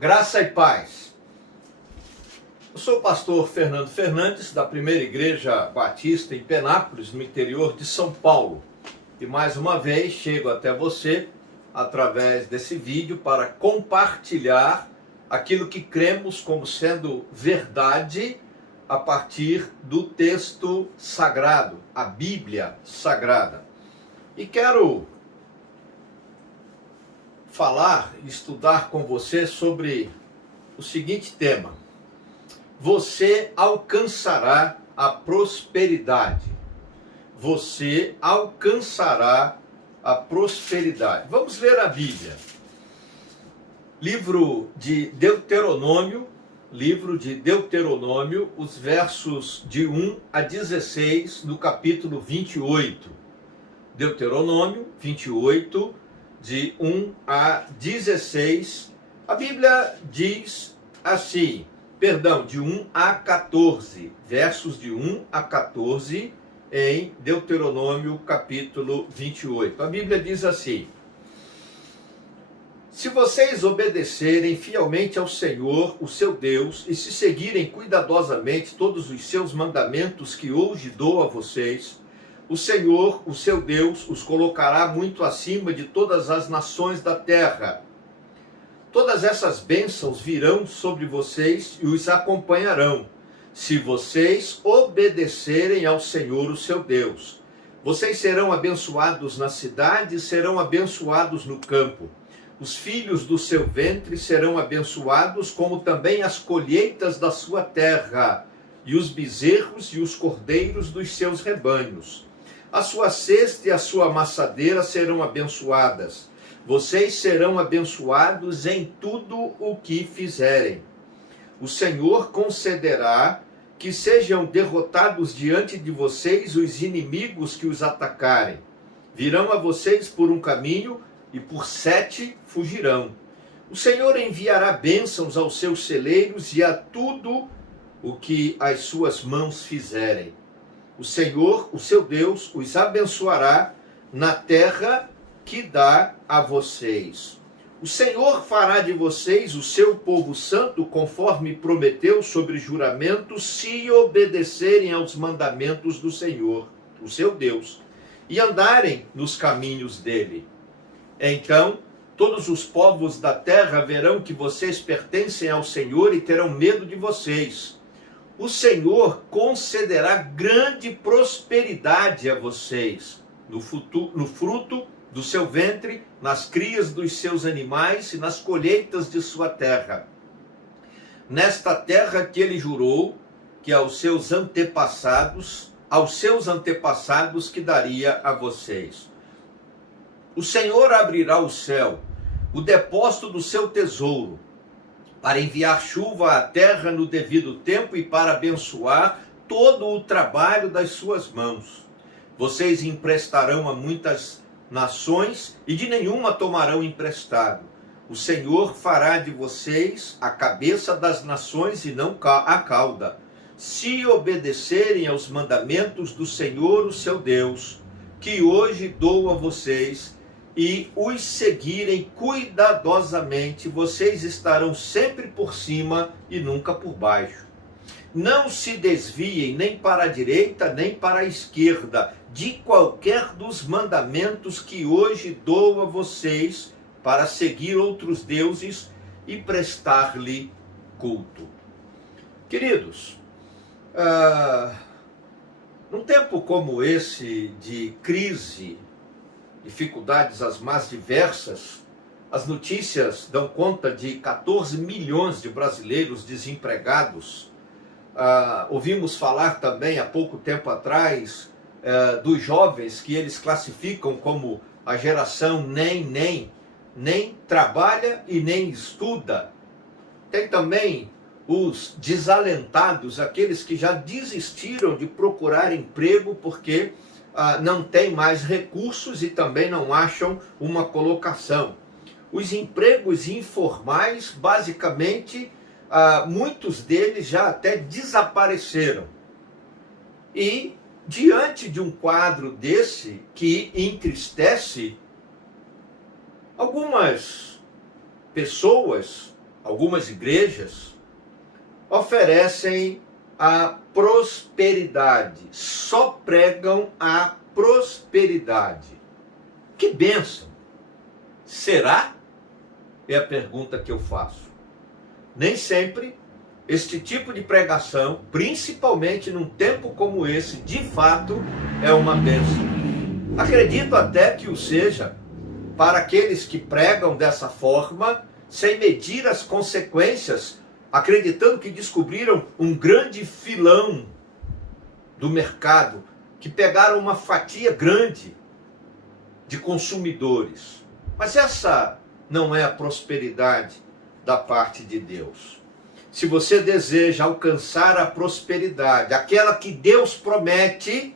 Graça e paz. Eu sou o pastor Fernando Fernandes, da Primeira Igreja Batista em Penápolis, no interior de São Paulo. E mais uma vez chego até você através desse vídeo para compartilhar aquilo que cremos como sendo verdade a partir do texto sagrado, a Bíblia Sagrada. E quero falar e estudar com você sobre o seguinte tema: você alcançará a prosperidade. Você alcançará a prosperidade. Vamos ler a Bíblia. Livro de Deuteronômio, os versos de 1 a 16, no capítulo 28. Deuteronômio 28, de 1 a 16, a Bíblia diz assim, de 1 a 14, versos de 1 a 14, em Deuteronômio capítulo 28. A Bíblia diz assim: se vocês obedecerem fielmente ao Senhor, o seu Deus, e se seguirem cuidadosamente todos os seus mandamentos que hoje dou a vocês, o Senhor, o seu Deus, os colocará muito acima de todas as nações da terra. Todas essas bênçãos virão sobre vocês e os acompanharão, se vocês obedecerem ao Senhor, o seu Deus. Vocês serão abençoados na cidade e serão abençoados no campo. Os filhos do seu ventre serão abençoados, como também as colheitas da sua terra, e os bezerros e os cordeiros dos seus rebanhos. A sua cesta e a sua amassadeira serão abençoadas. Vocês serão abençoados em tudo o que fizerem. O Senhor concederá que sejam derrotados diante de vocês os inimigos que os atacarem. Virão a vocês por um caminho e por 7 fugirão. O Senhor enviará bênçãos aos seus celeiros e a tudo o que as suas mãos fizerem. O Senhor, o seu Deus, os abençoará na terra que dá a vocês. O Senhor fará de vocês o seu povo santo, conforme prometeu sobre juramento, se obedecerem aos mandamentos do Senhor, o seu Deus, e andarem nos caminhos dele. Então, todos os povos da terra verão que vocês pertencem ao Senhor e terão medo de vocês. O Senhor concederá grande prosperidade a vocês, no fruto do seu ventre, nas crias dos seus animais e nas colheitas de sua terra. Nesta terra que ele jurou que aos seus antepassados que daria a vocês. O Senhor abrirá o céu, o depósito do seu tesouro, para enviar chuva à terra no devido tempo e para abençoar todo o trabalho das suas mãos. Vocês emprestarão a muitas nações e de nenhuma tomarão emprestado. O Senhor fará de vocês a cabeça das nações e não a cauda, se obedecerem aos mandamentos do Senhor, o seu Deus, que hoje dou a vocês, e os seguirem cuidadosamente. Vocês estarão sempre por cima e nunca por baixo. Não se desviem nem para a direita nem para a esquerda de qualquer dos mandamentos que hoje dou a vocês, para seguir outros deuses e prestar-lhe culto. Queridos, num tempo como esse de crise, dificuldades as mais diversas, as notícias dão conta de 14 milhões de brasileiros desempregados. Ouvimos falar também há pouco tempo atrás dos jovens que eles classificam como a geração nem trabalha e nem estuda. Tem também os desalentados, aqueles que já desistiram de procurar emprego porque não têm mais recursos e também não acham uma colocação. Os empregos informais, basicamente, muitos deles já até desapareceram. E diante de um quadro desse que entristece, algumas pessoas, algumas igrejas oferecem a prosperidade, só pregam a prosperidade. Que bênção! Será? É a pergunta que eu faço. Nem sempre este tipo de pregação, principalmente num tempo como esse, de fato é uma bênção. Acredito até que o seja para aqueles que pregam dessa forma, sem medir as consequências, acreditando que descobriram um grande filão do mercado, que pegaram uma fatia grande de consumidores. Mas essa não é a prosperidade da parte de Deus. Se você deseja alcançar a prosperidade, aquela que Deus promete,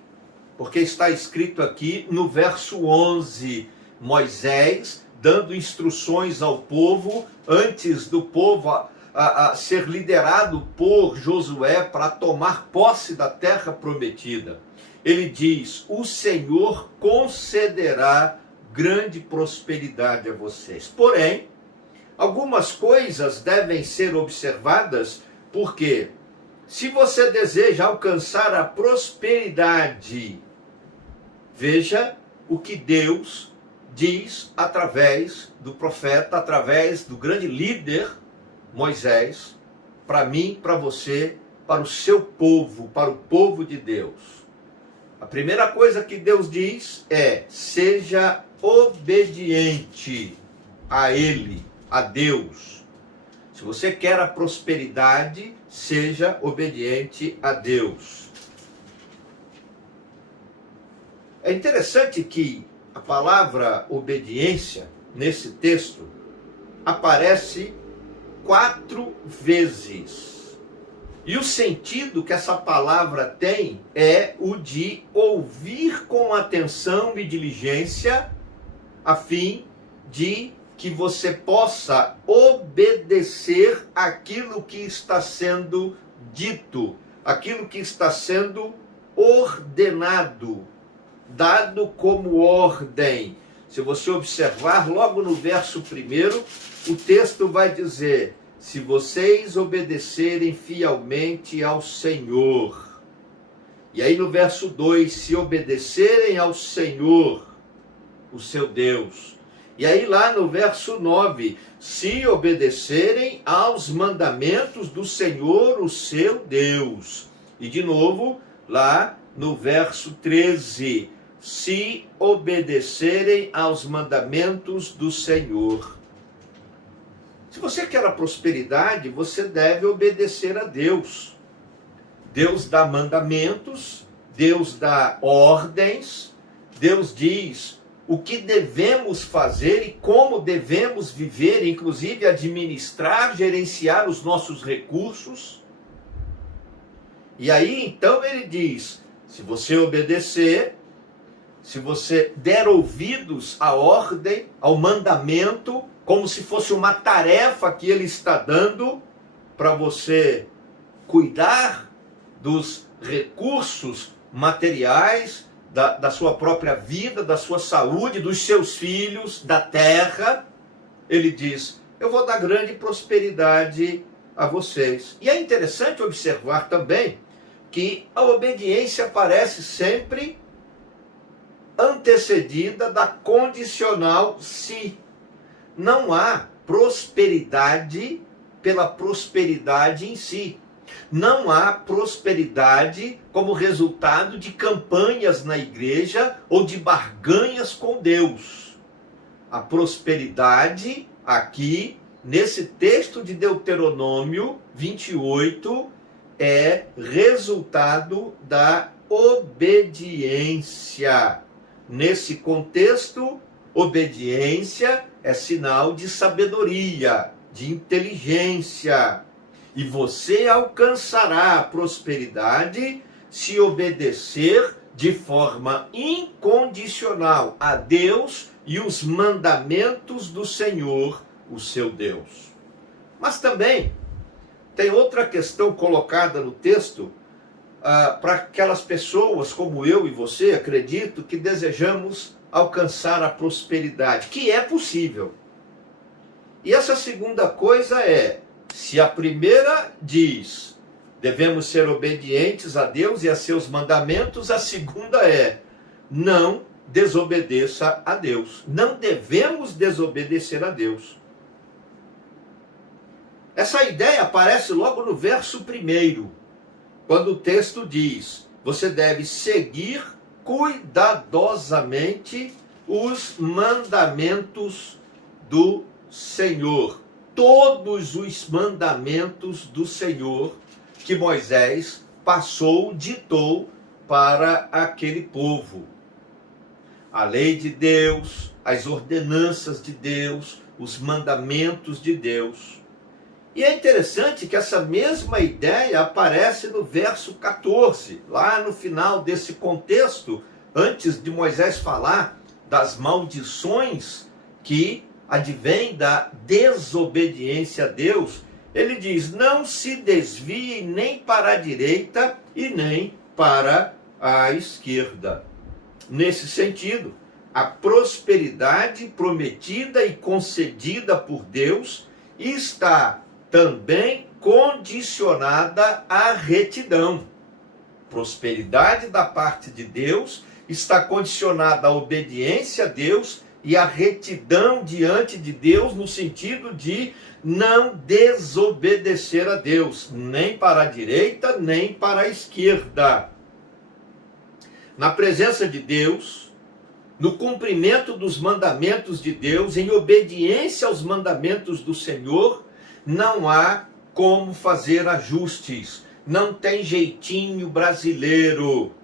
porque está escrito aqui no verso 11, Moisés dando instruções ao povo, antes do povo a ser liderado por Josué para tomar posse da terra prometida. Ele diz: o Senhor concederá grande prosperidade a vocês. Porém, algumas coisas devem ser observadas, porque se você deseja alcançar a prosperidade, veja o que Deus diz através do profeta, através do grande líder Moisés, para mim, para você, para o seu povo, para o povo de Deus. A primeira coisa que Deus diz é: seja obediente a Ele, a Deus. Se você quer a prosperidade, seja obediente a Deus. É interessante que a palavra obediência, nesse texto, aparece 4 vezes. E o sentido que essa palavra tem é o de ouvir com atenção e diligência, a fim de que você possa obedecer aquilo que está sendo dito, aquilo que está sendo ordenado, dado como ordem. Se você observar, logo no verso 1, o texto vai dizer: se vocês obedecerem fielmente ao Senhor. E aí no verso 2, se obedecerem ao Senhor, o seu Deus. E aí lá no verso 9, se obedecerem aos mandamentos do Senhor, o seu Deus. E de novo, lá no verso 13, se obedecerem aos mandamentos do Senhor. Se você quer a prosperidade, você deve obedecer a Deus. Deus dá mandamentos, Deus dá ordens, Deus diz o que devemos fazer e como devemos viver, inclusive administrar, gerenciar os nossos recursos. E aí então ele diz: se você obedecer, se você der ouvidos à ordem, ao mandamento, como se fosse uma tarefa que ele está dando para você cuidar dos recursos materiais, da sua própria vida, da sua saúde, dos seus filhos, da terra, ele diz: eu vou dar grande prosperidade a vocês. E é interessante observar também que a obediência aparece sempre antecedida da condicional se. Não há prosperidade pela prosperidade em si. Não há prosperidade como resultado de campanhas na igreja ou de barganhas com Deus. A prosperidade aqui, nesse texto de Deuteronômio 28, é resultado da obediência. Nesse contexto, obediência é sinal de sabedoria, de inteligência. E você alcançará a prosperidade se obedecer de forma incondicional a Deus e os mandamentos do Senhor, o seu Deus. Mas também tem outra questão colocada no texto para aquelas pessoas como eu e você, acredito, que desejamos alcançar a prosperidade, que é possível. E essa segunda coisa é, se a primeira diz, devemos ser obedientes a Deus e a seus mandamentos, a segunda é, não desobedeça a Deus. Não devemos desobedecer a Deus. Essa ideia aparece logo no verso 1, quando o texto diz, você deve seguir cuidadosamente os mandamentos do Senhor. Todos os mandamentos do Senhor que Moisés passou, ditou para aquele povo. A lei de Deus, as ordenanças de Deus, os mandamentos de Deus. E é interessante que essa mesma ideia aparece no verso 14, lá no final desse contexto, antes de Moisés falar das maldições que advêm da desobediência a Deus. Ele diz, não se desvie nem para a direita e nem para a esquerda. Nesse sentido, a prosperidade prometida e concedida por Deus está também condicionada à retidão. Prosperidade da parte de Deus está condicionada à obediência a Deus e à retidão diante de Deus, no sentido de não desobedecer a Deus, nem para a direita, nem para a esquerda. Na presença de Deus, no cumprimento dos mandamentos de Deus, em obediência aos mandamentos do Senhor, não há como fazer ajustes, não tem jeitinho brasileiro.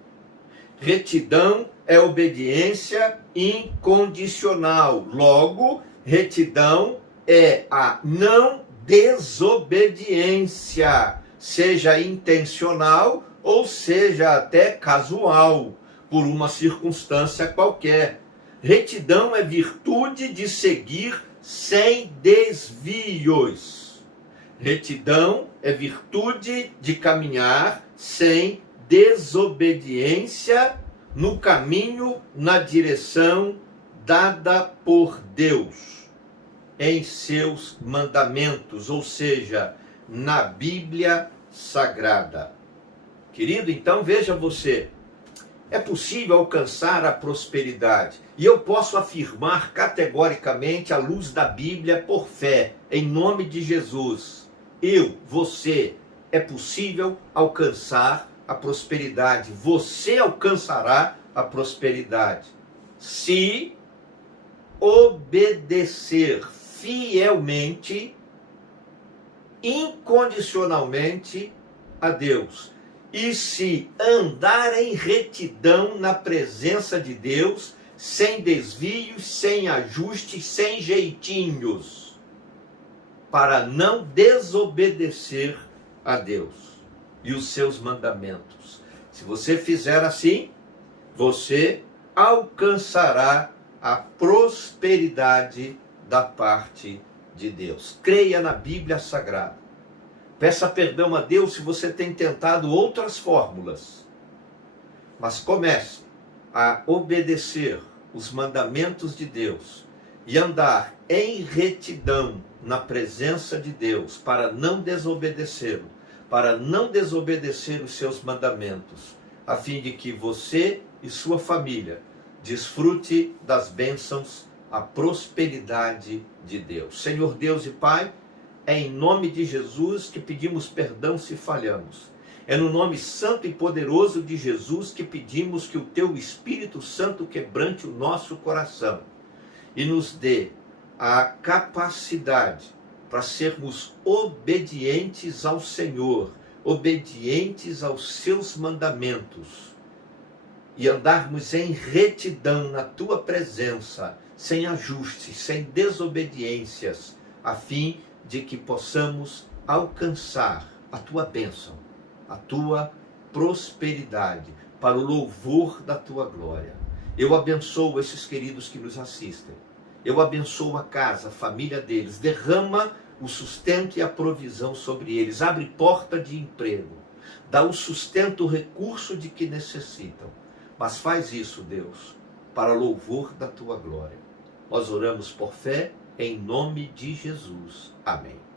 Retidão é obediência incondicional. Logo, retidão é a não desobediência, seja intencional ou seja até casual, por uma circunstância qualquer. Retidão é virtude de seguir sem desvios. Retidão é virtude de caminhar sem desobediência no caminho, na direção dada por Deus, em seus mandamentos, ou seja, na Bíblia Sagrada. Querido, então veja você, é possível alcançar a prosperidade. E eu posso afirmar categoricamente, à luz da Bíblia, por fé, em nome de Jesus. Você, é possível alcançar a prosperidade. Você alcançará a prosperidade. Se obedecer fielmente, incondicionalmente a Deus. E se andar em retidão na presença de Deus, sem desvios, sem ajustes, sem jeitinhos, para não desobedecer a Deus e os seus mandamentos. Se você fizer assim, você alcançará a prosperidade da parte de Deus. Creia na Bíblia Sagrada. Peça perdão a Deus se você tem tentado outras fórmulas. Mas comece a obedecer os mandamentos de Deus e andar em retidão na presença de Deus para não desobedecê-lo, para não desobedecer os seus mandamentos, a fim de que você e sua família desfrute das bênçãos, a prosperidade de Deus. Senhor Deus e Pai, é em nome de Jesus que pedimos perdão se falhamos. É no nome santo e poderoso de Jesus que pedimos que o Teu Espírito Santo quebrante o nosso coração e nos dê a capacidade para sermos obedientes ao Senhor, obedientes aos seus mandamentos e andarmos em retidão na Tua presença, sem ajustes, sem desobediências, a fim de que possamos alcançar a Tua bênção, a Tua prosperidade, para o louvor da Tua glória. Eu abençoo esses queridos que nos assistem. Eu abençoo a casa, a família deles. Derrama o sustento e a provisão sobre eles. Abre porta de emprego. Dá o sustento, o recurso de que necessitam. Mas faz isso, Deus, para louvor da Tua glória. Nós oramos por fé em nome de Jesus. Amém.